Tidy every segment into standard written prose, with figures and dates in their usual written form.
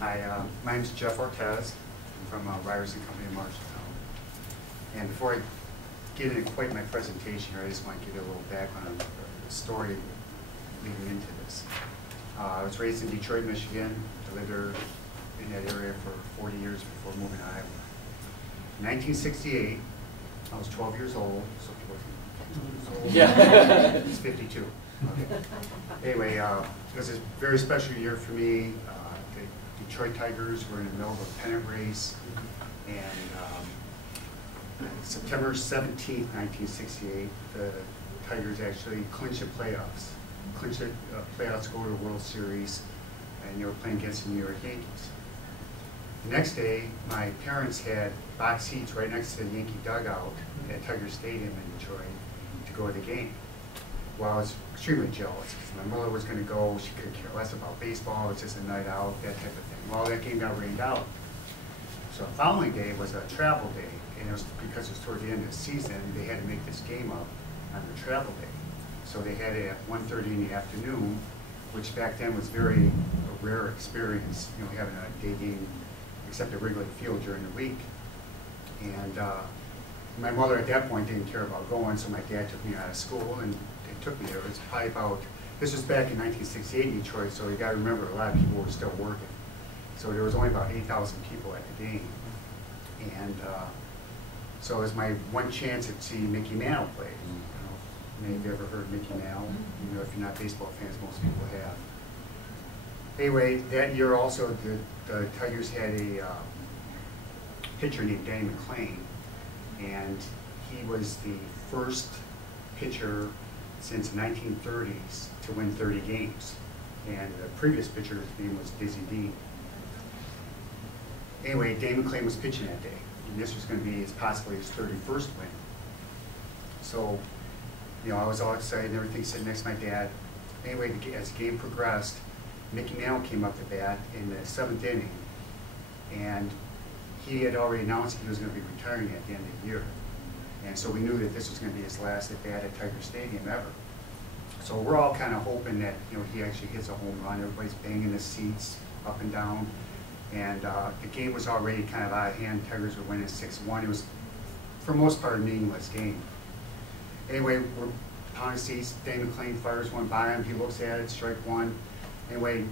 Hi, my name's Jeff Ortez. I'm from Ryerson Company in Marshalltown. And before I get into quite my presentation here, I just want to give you a little background on the story leading into this. I was raised in Detroit, Michigan. I lived there in that area for 40 years before moving to Iowa. In 1968, I was 12 years old, so people think, old. Yeah. He's 52. Okay. Anyway, it was a very special year for me. The Detroit Tigers were in the middle of a pennant race, and September 17th, 1968, the Tigers actually clinched the playoffs. Clinched the playoffs to go to the World Series, and they were playing against the New York Yankees. The next day, my parents had box seats right next to the Yankee dugout at Tiger Stadium in Detroit to go to the game. Well, I was extremely jealous because my mother was going to go. She could care less about baseball. It was just a night out, that type of thing. Well, that game got rained out. So the following day was a travel day, and it was because it was toward the end of the season, they had to make this game up on their travel day. So they had it at 1:30 in the afternoon, which back then was very a rare experience, you know, having a day game except at Wrigley Field during the week. And my mother at that point didn't care about going, so my dad took me out of school and they took me there. It was probably about, this was back in 1968 in Detroit, so you got to remember a lot of people were still working. So there was only about 8,000 people at the game. And so it was my one chance to see Mickey Mantle play. Many of you ever heard Mickey Mantle? You know, if you're not baseball fans, most people have. Anyway, that year also, the Tigers had a pitcher named Danny McLean, and he was the first pitcher since the 1930s to win 30 games. And the previous pitcher's name was Dizzy Dean. Anyway, Danny McLean was pitching that day, and this was going to be possibly his 31st win. So, you know, I was all excited and everything, sitting next to my dad. Anyway, as the game progressed, Mickey Mantle came up to bat in the 7th inning, and he had already announced he was going to be retiring at the end of the year. And so we knew that this was going to be his last at bat at Tiger Stadium ever. So we're all kind of hoping that, you know, he actually hits a home run. Everybody's banging the seats up and down. And the game was already kind of out of hand. Tigers were winning 6-1. It was, for the most part, a meaningless game. Anyway, we're pounding seats. Danny McLean fires one by him. He looks at it, strike one. Anyway,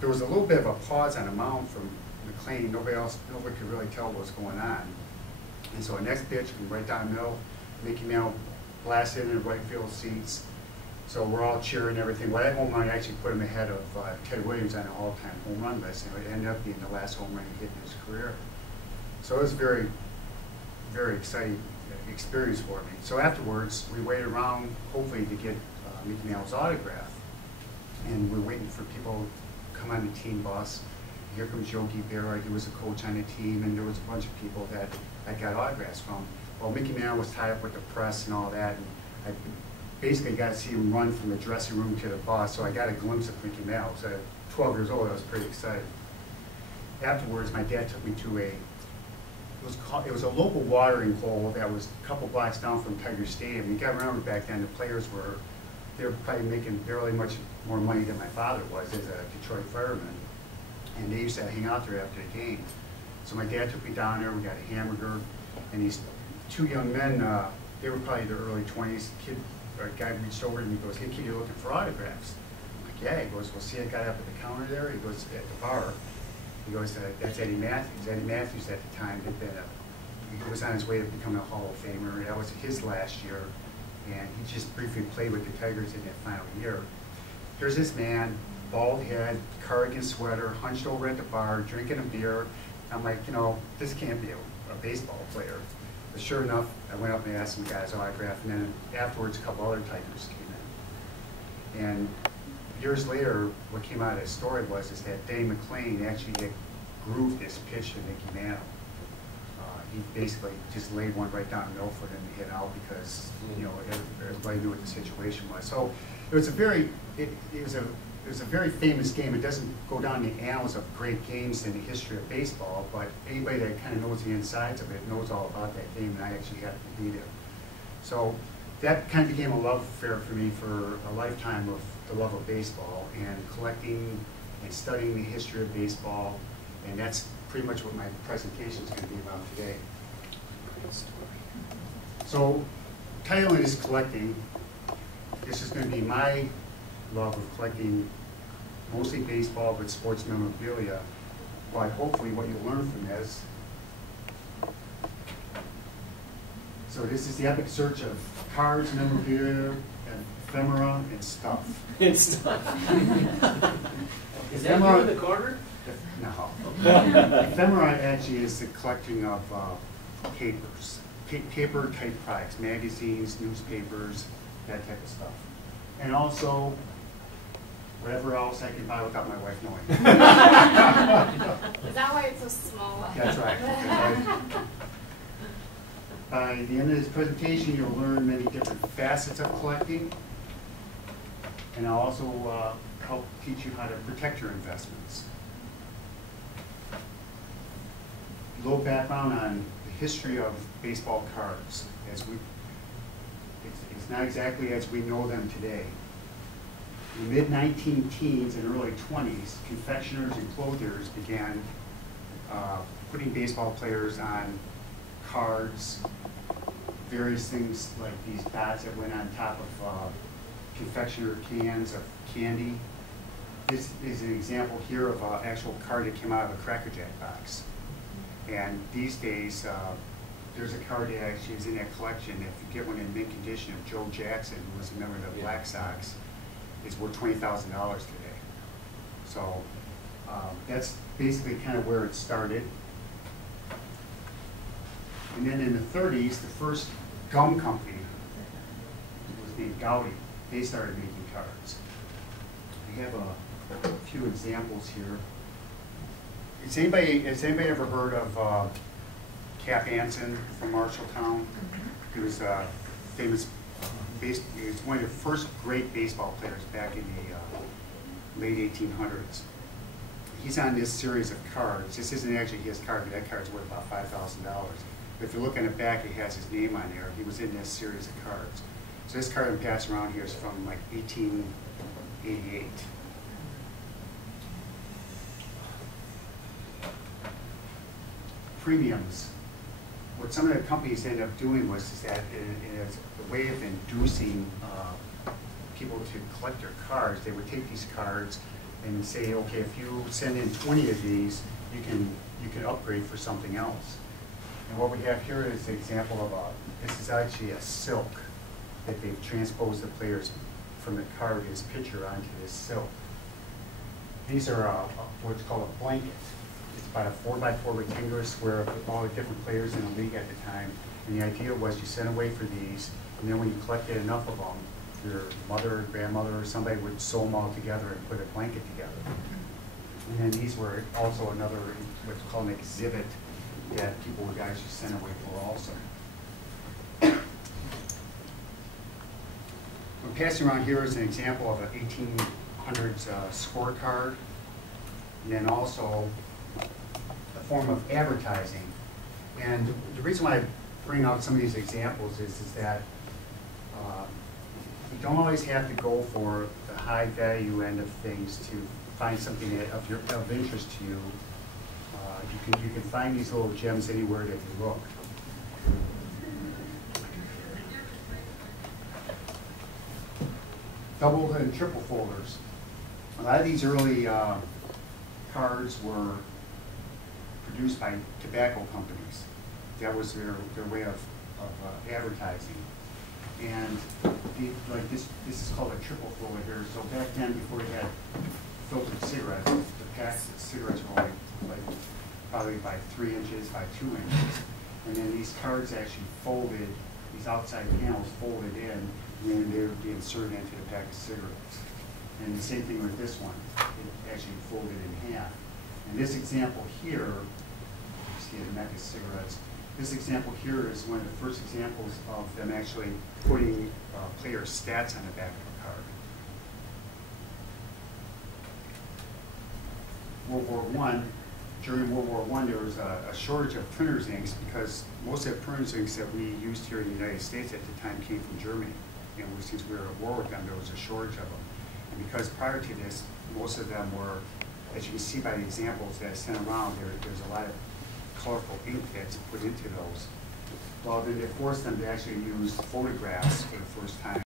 there was a little bit of a pause on the mound from McLean. Nobody could really tell what was going on. And so the next pitch came right down the middle. Mickey Mantle blasted in the right field seats. So we're all cheering and everything. Well, that home run actually put him ahead of Ted Williams on the all-time home run list. And it ended up being the last home run he hit in his career. So it was a very, very exciting experience for me. So afterwards, we waited around, hopefully, to get Mickey Mantle's autograph. And we're waiting for people to come on the team bus. Here comes Yogi Berra. He was a coach on the team, and there was a bunch of people that I got autographs from. Well, Mickey Mantle was tied up with the press and all that, and I basically got to see him run from the dressing room to the bus, so I got a glimpse of Mickey Mantle. So at 12 years old, I was pretty excited. Afterwards, my dad took me to it was a local watering hole that was a couple blocks down from Tiger Stadium. You got to remember back then, the players they were probably making barely much more money than my father was as a Detroit fireman. And they used to hang out there after the game. So my dad took me down there, we got a hamburger, and these two young men, they were probably in their early 20s. A guy reached over to me and goes, "Hey kid, you looking for autographs?" I'm like, "Yeah." He goes, "Well, see that guy up at the counter there?" He goes, "At the bar." He goes, "That's Eddie Matthews." Eddie Matthews at the time had been he was on his way to becoming a Hall of Famer. That was his last year, and he just briefly played with the Tigers in that final year. Here's this man, bald head, cardigan sweater, hunched over at the bar, drinking a beer. I'm like, you know, this can't be a baseball player. But sure enough, I went up and asked some guys autograph, and then afterwards, a couple other Tigers came in. And years later, what came out of his story was that Danny McLean actually had grooved this pitch to Mickey Mantle. He basically just laid one right down the middle for him to hit out because, you know, everybody knew what the situation was. So it was a very, it was a very famous game. It doesn't go down the annals of great games in the history of baseball, but anybody that kind of knows the insides of it knows all about that game, and I actually happened to be there. So that kind of became a love affair for me for a lifetime of the love of baseball and collecting and studying the history of baseball, and that's pretty much what my presentation is going to be about today. So, title is collecting. This is going to be my love of collecting mostly baseball, but sports memorabilia. But hopefully what you'll learn from this. So this is the epic search of cards, memorabilia, ephemera, and stuff. Is that you in the corner? No. Ephemera actually is the collecting of papers, paper type products, magazines, newspapers, that type of stuff. And also, whatever else I can buy without my wife knowing. Is that why it's so small? That's right. That's right. By the end of this presentation, you'll learn many different facets of collecting, and I'll also help teach you how to protect your investments. A little background on the history of baseball cards. It's not exactly as we know them today. In the mid-19-teens and early 20s, confectioners and clothiers began putting baseball players on cards, various things like these dots that went on top of confectioner cans of candy. This is an example here of an actual card that came out of a Cracker Jack box. And these days, there's a card that actually is in that collection. If you get one in mint condition of Joe Jackson, who was a member of the Black Sox, it's worth $20,000 today. So that's basically kind of where it started. And then in the 30s, the first gum company was named Gowdy. They started making cards. We have a few examples here. Has anybody ever heard of Cap Anson from Marshalltown? He was a famous he was one of the first great baseball players back in the late 1800s. He's on this series of cards. This isn't actually his card, but that card's worth about $5,000. But if you look on the back, it has his name on there. He was in this series of cards. So this card I'm passing around here is from like 1888. Premiums. What some of the companies ended up doing was that as a way of inducing people to collect their cards, they would take these cards and say, okay, if you send in 20 of these, you can upgrade for something else. And what we have here is an example of this is actually a silk that they've transposed the players from the card, his picture, onto this silk. These are what's called a blanket. It's about a 4x4 rectangular square of all the different players in the league at the time. And the idea was you sent away for these, and then when you collected enough of them, your mother or grandmother or somebody would sew them all together and put a blanket together. And then these were also another, what's called an exhibit that people would actually send away for also. I'm passing around here is an example of an 1800s scorecard, and then also a form of advertising. And the reason why I bring out some of these examples is that you don't always have to go for the high value end of things to find something of interest to you. You can find these little gems anywhere that you look. Double and triple folders. A lot of these early cards were produced by tobacco companies. That was their way of advertising. And like this is called a triple folder here. So back then, before you had filtered cigarettes, the packs of cigarettes were like probably by 3 inches by 2 inches. And then these cards actually folded, these outside panels folded in, and then they would be inserted into the pack of cigarettes. And the same thing with this one. It actually folded in half. And this example here, you see a Mecca cigarettes. This example here is one of the first examples of them actually putting player stats on the back of a card. World War I, during World War I, there was a shortage of printer's inks because most of the printer's inks that we used here in the United States at the time came from Germany. And since we were at war with them, there was a shortage of them. And because prior to this, most of them were as you can see by the examples that I sent around, there's a lot of colorful ink that's put into those. Well, then they force them to actually use photographs for the first time.